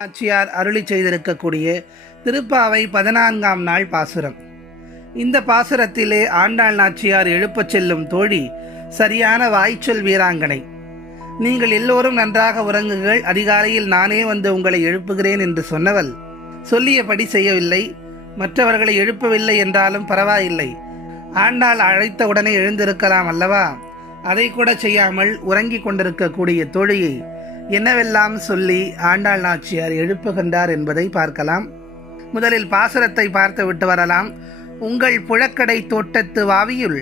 ஆச்சியார் அருளி செய்திருக்கக்கூடிய திருப்பாவை 14ஆம் நாள் பாசுரம். இந்த பாசுரத்திலே ஆண்டாள் நாச்சியார் எழுப்பச் செல்லும் தோழி சரியான வாய்ச்சொல் வீராங்கனை. நீங்கள் எல்லோரும் நன்றாக உறங்குகள், அதிகாலையில் நானே வந்து உங்களை எழுப்புகிறேன் என்று சொன்னவள் சொல்லியபடி செய்யவில்லை. மற்றவர்களை எழுப்பவில்லை என்றாலும் பரவாயில்லை, ஆண்டாள் அழைத்தவுடனே எழுந்திருக்கலாம் அல்லவா? அதை கூட செய்யாமல் உறங்கிக் கொண்டிருக்கக்கூடிய தோழியை என்னவெல்லாம் சொல்லி ஆண்டாள் நாச்சியார் எழுப்புகின்றார் என்பதை பார்க்கலாம். முதலில் பாசுரத்தை பார்த்து விட்டு வரலாம். உங்கள் புழக்கடை தோட்டத்து வாவியுள்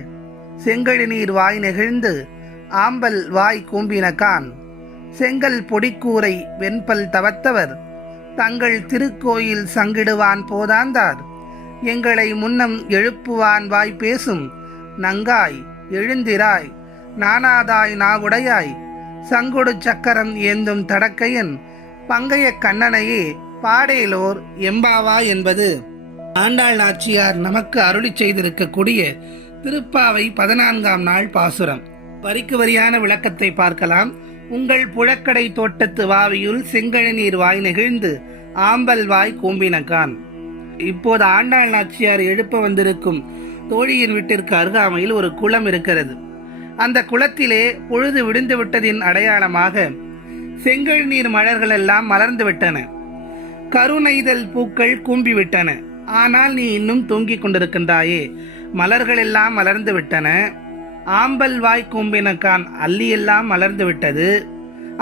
செங்கழு நீர் வாய் நெகிழ்ந்து ஆம்பல் வாய் கூம்பினகான் செங்கல் பொடிக்கூரை வெண்பல் தவத்தவர் தங்கள் திருக்கோயில் சங்கிடுவான் போதாந்தார் எங்களை முன்னம் எழுப்புவான் வாய் பேசும் நங்காய் எழுந்திராய் நானாதாய் நாவுடையாய் சங்கொடு சக்கரம் ஏந்தும் தடக்கையன் பங்கைய கண்ணனையே பாடேலோர் எம்பாவா என்பது ஆண்டாள் நாச்சியார் நமக்கு அருளி செய்திருக்கக்கூடிய திருப்பாவை 14ஆம் நாள் பாசுரம். வரிக்கு வரியான விளக்கத்தை பார்க்கலாம். உங்கள் புழக்கடை தோட்டத்து வாவியுள் செங்கழு நீர் வாய் நெகிழ்ந்து ஆம்பல் வாய் கூம்பினகான். இப்போது ஆண்டாள் நாச்சியார் எழுப்ப வந்திருக்கும் தோழியின் வீட்டிற்கு அருகாமையில் ஒரு குளம் இருக்கிறது. அந்த குளத்திலே பொழுது விடிந்து விட்டதின் அடையாளமாக செங்கழ் நீர் மலர்கள் எல்லாம் மலர்ந்து விட்டன. கருணைதல் பூக்கள் கூம்பிவிட்டன. ஆனால் நீ இன்னும் தூங்கிக் கொண்டிருக்கின்றாயே. மலர்கள் எல்லாம் மலர்ந்து விட்டன. ஆம்பல் வாய் கூம்பினகான் அல்லி எல்லாம் மலர்ந்து விட்டது.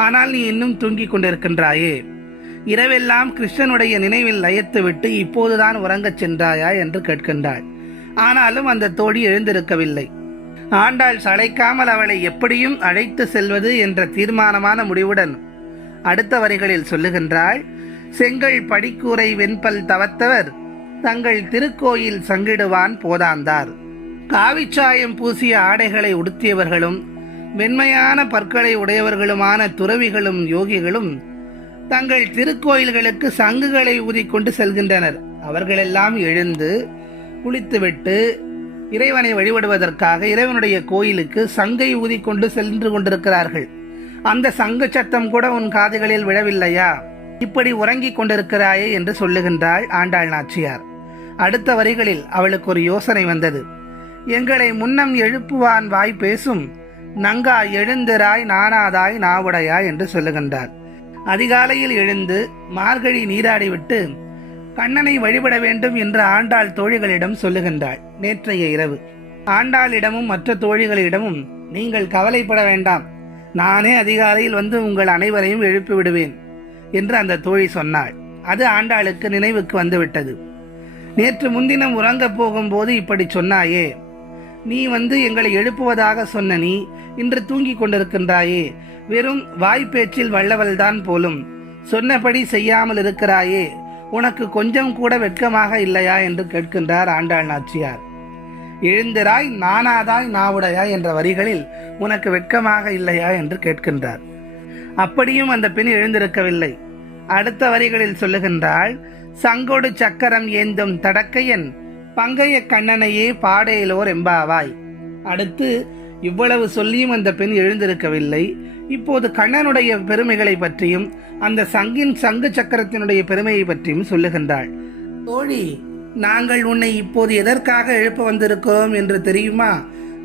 ஆனால் நீ இன்னும் தூங்கிக் கொண்டிருக்கின்றாயே. இரவெல்லாம் கிருஷ்ணனுடைய நினைவில் லயத்து விட்டு இப்போதுதான் உறங்கச் சென்றாயா என்று கேட்கின்றாள். ஆனாலும் அந்த தோழி எழுந்திருக்கவில்லை. ஆண்டாள் சளைக்காமல் அவளை எப்படியும் அழைத்து செல்வது என்ற தீர்மானமான முடிவுடன் அடுத்த வரிகளில் சொல்லுகின்றாள். செங்கல் படிக்கூரை வெண்பல் தவத்தவர் தங்கள் திருக்கோயில் சங்கிடுவான் போதாந்தார். காவிச்சாயம் பூசிய ஆடைகளை உடுத்தியவர்களும் வெண்மையான பற்களை உடையவர்களுமான துறவிகளும் யோகிகளும் தங்கள் திருக்கோயில்களுக்கு சங்குகளை ஊதிக்கொண்டு செல்கின்றனர். அவர்களெல்லாம் எழுந்து குளித்துவிட்டு இறைவனை வழிபடுவதற்காக இறைவனுடைய கோயிலுக்கு சங்கை ஊதிக்கொண்டு சென்று கொண்டிருக்கிறார்கள். அந்த சங்கு சத்தம் கூட உன் காதுகளில் விழவில்லையா? இப்படி உறங்கிக் கொண்டிருக்கிறாயே என்று சொல்லுகின்றாள் ஆண்டாள் நாச்சியார். அடுத்த வரிகளில் அவளுக்கு ஒரு யோசனை வந்தது. எங்களை முன்னம் எழுப்புவான் வாய் பேசும் நங்கா எழுந்திராய் நானாதாய் நாவுடையாய் என்று சொல்லுகின்றார். அதிகாலையில் எழுந்து மார்கழி நீராடிவிட்டு கண்ணனை வழிபட வேண்டும் என்று ஆண்டாள் தோழிகளிடம் சொல்லுகின்றாள். நேற்றைய இரவு ஆண்டாளிடமும் மற்ற தோழிகளிடமும் நீங்கள் கவலைப்பட வேண்டாம், நானே அதிகாலையில் வந்து உங்கள் அனைவரையும் எழுப்பி விடுவேன் என்று அந்த தோழி சொன்னாள். அது ஆண்டாளுக்கு நினைவுக்கு வந்துவிட்டது. நேற்று முன்தினம் உறங்கப் போகும்போது இப்படி சொன்னாயே, நீ வந்து எங்களை எழுப்புவதாக சொன்ன நீ இன்று தூங்கிக் கொண்டிருக்கின்றாயே, வெறும் வாய்ப்பேச்சில் வல்லவள்தான் போலும், சொன்னபடி செய்யாமல் இருக்கிறாயே, உனக்கு கொஞ்சம் கூட வெட்கமாக இல்லையா என்று கேட்கின்றார் ஆண்டாள் நாச்சியார். எழுந்திராய் நானாதாய் நாவுடையாய் என்ற வரிகளில் உனக்கு வெட்கமாக இல்லையா என்று கேட்கின்றார். அப்படியும் அந்த பெண் எழுந்திருக்கவில்லை. அடுத்த வரிகளில் சொல்லுகின்றாள். சங்கொடு சக்கரம் ஏந்தும் தடக்கையன் பங்கைய கண்ணனையே பாடேலோர் எம்பாவாய். அடுத்து இவ்வளவு சொல்லியும் அந்த பெண் எழுந்திருக்கவில்லை. இப்போது கண்ணனுடைய பெருமைகளை பற்றியும் அந்த சங்கு சக்கரத்தினுடைய பெருமையை பற்றியும் சொல்லுகின்றாள். தோழி, நாங்கள் உன்னை இப்போது எதற்காக எழுப்ப வந்திருக்கிறோம் என்று தெரியுமா?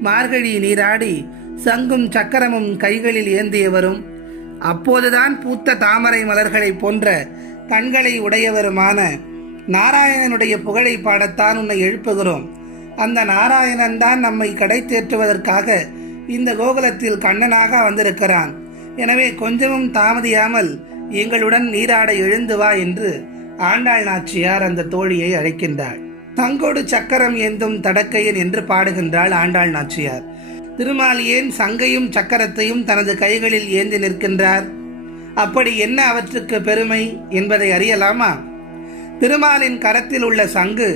மார்கழி நீராடி சங்கும் சக்கரமும் கைகளில் ஏந்தியவரும் அப்போதுதான் பூத்த தாமரை மலர்களை போன்ற கண்களை உடையவருமான நாராயணனுடைய புகழை பாடத்தான் உன்னை எழுப்புகிறோம். அந்த நாராயணன் தான் நம்மை கடை தேற்றுவதற்காக இந்த கோகுலத்தில் கண்ணனாக வந்திருக்கிறான். எனவே கொஞ்சமும் தாமதியாமல் எங்களுடன் நீராட எழுந்து வா என்று ஆண்டாள் நாச்சியார் அந்த தோழியை அழைக்கின்றாள். தங்கோடு சக்கரம் ஏந்தும் தடக்கையன் என்று பாடுகின்றாள் ஆண்டாள் நாச்சியார். திருமால் ஏன் சங்கையும் சக்கரத்தையும் தனது கைகளில் ஏந்தி நிற்கின்றார்? அப்படி என்ன அவற்றுக்கு பெருமை என்பதை அறியலாமா? திருமாலின் கரத்தில் உள்ள சங்கு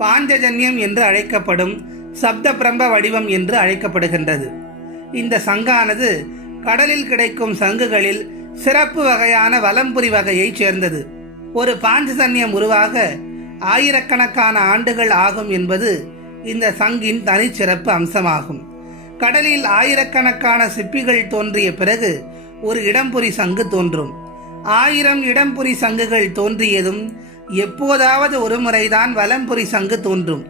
பாஞ்சஜன்யம் என்று அழைக்கப்படும் சப்த பிரம்ப வடிவம் என்று அழைக்கப்படுகின்றது. இந்த சங்கானது கடலில் கிடைக்கும் சங்குகளில் சிறப்பு வகையான வலம்புரி வகையைச் சேர்ந்தது. ஒரு பாஞ்சஜன்யம் உருவாக ஆயிரக்கணக்கான ஆண்டுகள் ஆகும் என்பது இந்த சங்கின் தனிச்சிறப்பு அம்சமாகும். கடலில் ஆயிரக்கணக்கான சிப்பிகள் தோன்றிய பிறகு ஒரு இடம்புரி சங்கு தோன்றும். 1000 இடம்புரி சங்குகள் தோன்றியதும் எப்போதாவது ஒரு முறைதான் வலம்புரி சங்கு தோன்றும்.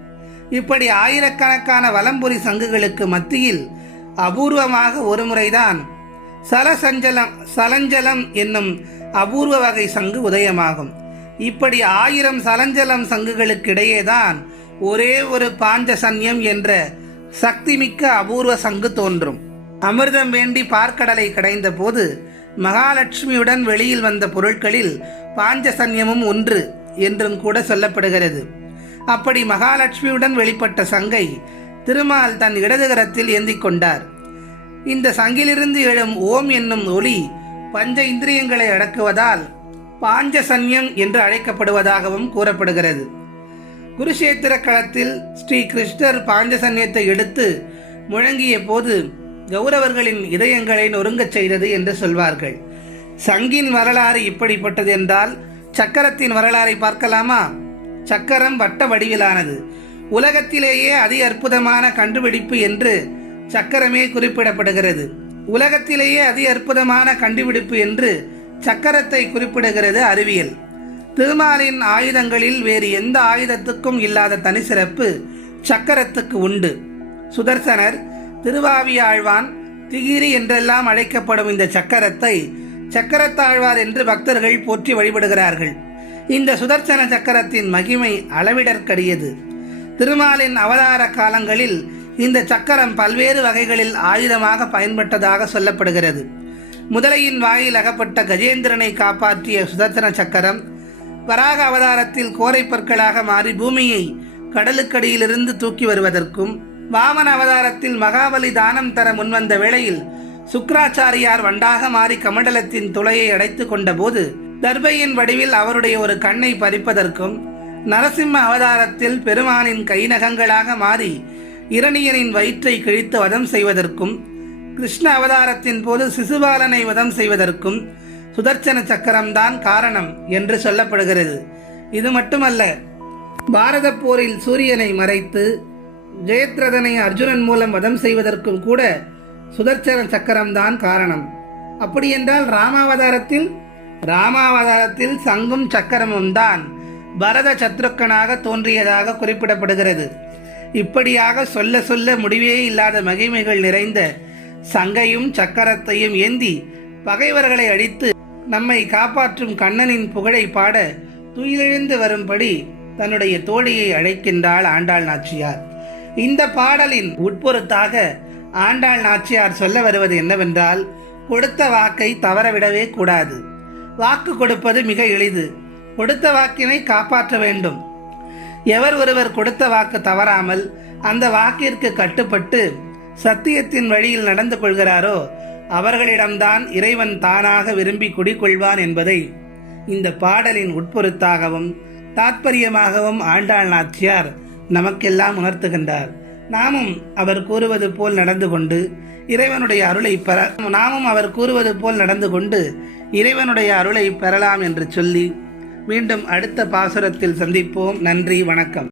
இப்படி ஆயிரக்கணக்கான வலம்புரி சங்குகளுக்கு மத்தியில் அபூர்வமாக ஒரு முறைதான் சலஞ்சலம் என்னும் அபூர்வ வகை சங்கு உதயமாகும். இப்படி 1000 சலஞ்சலம் சங்குகளுக்கு இடையேதான் ஒரே ஒரு பாஞ்சசன்யம் என்ற சக்திமிக்க அபூர்வ சங்கு தோன்றும். அமிர்தம் வேண்டி பார்க்கடலை கடைந்த போது மகாலட்சுமியுடன் வெளியில் வந்த பொருட்களில் பாஞ்சசன்யமும் ஒன்று என்றும் கூட சொல்லப்படுகிறது. அப்படி மகாலட்சுமியுடன் வெளிப்பட்ட சங்கை திருமால் தன் இடதுகரத்தில் ஏந்தி கொண்டார். இந்த சங்கிலிருந்து எழும் ஓம் என்னும் ஒளி பஞ்ச இந்திரியங்களை அடக்குவதால் பாஞ்சசன்யம் என்று அழைக்கப்படுவதாகவும் கூறப்படுகிறது. குருஷேத்திர களத்தில் ஸ்ரீ கிருஷ்ணர் பாஞ்சசன்யத்தை எடுத்து முழங்கிய போது கௌரவர்களின் இதயங்களை நொறுங்கச் செய்தது என்று சொல்வார்கள். சங்கின் வரலாறு இப்படிப்பட்டது என்றால் சக்கரத்தின் வரலாறை பார்க்கலாமா? சக்கரம் வட்ட வடிவிலானது. உலகத்திலேயே அதி அற்புதமான கண்டுபிடிப்பு என்று சக்கரமே குறிப்பிடப்படுகிறது. உலகத்திலேயே அதி அற்புதமான கண்டுபிடிப்பு என்று சக்கரத்தை குறிப்பிடுகிறது அறிவியல். திருமாலின் ஆயுதங்களில் வேறு எந்த ஆயுதத்துக்கும் இல்லாத தனி சிறப்பு சக்கரத்துக்கு உண்டு. சுதர்சனர், திருவாவியாழ்வான், திகிரி என்றெல்லாம் அழைக்கப்படும் இந்த சக்கரத்தை சக்கரத்தாழ்வார் என்று பக்தர்கள் போற்றி வழிபடுகிறார்கள். இந்த சுதர்சன சக்கரத்தின் மகிமை அளவிடற்கரியது. திருமாலின் அவதார காலங்களில் இந்த சக்கரம் பல்வேறு வகைகளில் ஆயுதமாக பயன்பட்டதாக சொல்லப்படுகிறது. முதலையின் வாயில் அகப்பட்ட கஜேந்திரனை காப்பாற்றிய சுதர்சன சக்கரம் வராக அவதாரத்தில் கோரை பற்களாக மாறி பூமியை கடலுக்கடியிலிருந்து தூக்கி வருவதற்கும், வாமன அவதாரத்தில் மகாபலி தானம் தர முன்வந்த வேளையில் சுக்ராச்சாரியார் வண்டாக மாறி கமண்டலத்தின் துளையை அடைத்து கொண்ட போது தர்பையின் வடிவில் அவருடைய ஒரு கண்ணை பறிப்பதற்கும், நரசிம்ம அவதாரத்தில் பெருமானின் கைநகங்களாக மாறி இரணியனின் வயிற்றை கிழித்து வதம் செய்வதற்கும், கிருஷ்ண அவதாரத்தின் போது சிசுபாலனை வதம் செய்வதற்கும் சுதர்சன சக்கரம்தான் காரணம் என்று சொல்லப்படுகிறது. இது மட்டுமல்ல, பாரத போரில் சூரியனை மறைத்து ஜெயத்ரதனை அர்ஜுனன் மூலம் வதம் செய்வதற்கும் கூட சுதர்சன சக்கரம்தான் காரணம். அப்படி என்றால் ராமாவதாரத்தில் சங்கும் சக்கரமும் தான் பரத சத்ருக்கனாக தோன்றியதாக குறிப்பிடப்படுகிறது. இப்படியாக சொல்ல சொல்ல முடிவே இல்லாத மகிமைகள் நிறைந்த சங்கையும் சக்கரத்தையும் ஏந்தி பகைவர்களை அழித்து நம்மை காப்பாற்றும் கண்ணனின் புகழை பாட துயிலெழுந்து வரும்படி தன்னுடைய தோழியை அழைக்கின்றாள் ஆண்டாள் நாச்சியார். இந்த பாடலின் உட்பொருத்தாக ஆண்டாள் நாச்சியார் சொல்ல வருவது என்னவென்றால், கொடுத்த வாக்கை தவறவிடவே கூடாது. வாக்கு கொடுப்பது மிக எளிது. கொடுத்த வாக்கினை காப்பாற்ற வேண்டும். எவர் ஒருவர் கொடுத்த வாக்கு தவறாமல் அந்த வாக்கிற்கு கட்டுப்பட்டு சத்தியத்தின் வழியில் நடந்து கொள்கிறாரோ அவர்களிடம்தான் இறைவன் தானாக விரும்பி குடிகொள்வான் என்பதை இந்த பாடலின் உட்பொருத்தாகவும் தாத்பரியமாகவும் ஆண்டாள் நாச்சியார் நமக்கெல்லாம் உணர்த்துகின்றார். நாமும் அவர் கூறுவது போல் நடந்து கொண்டு இறைவனுடைய அருளை பெறலாம் என்று சொல்லி மீண்டும் அடுத்த பாசுரத்தில் சந்திப்போம். நன்றி, வணக்கம்.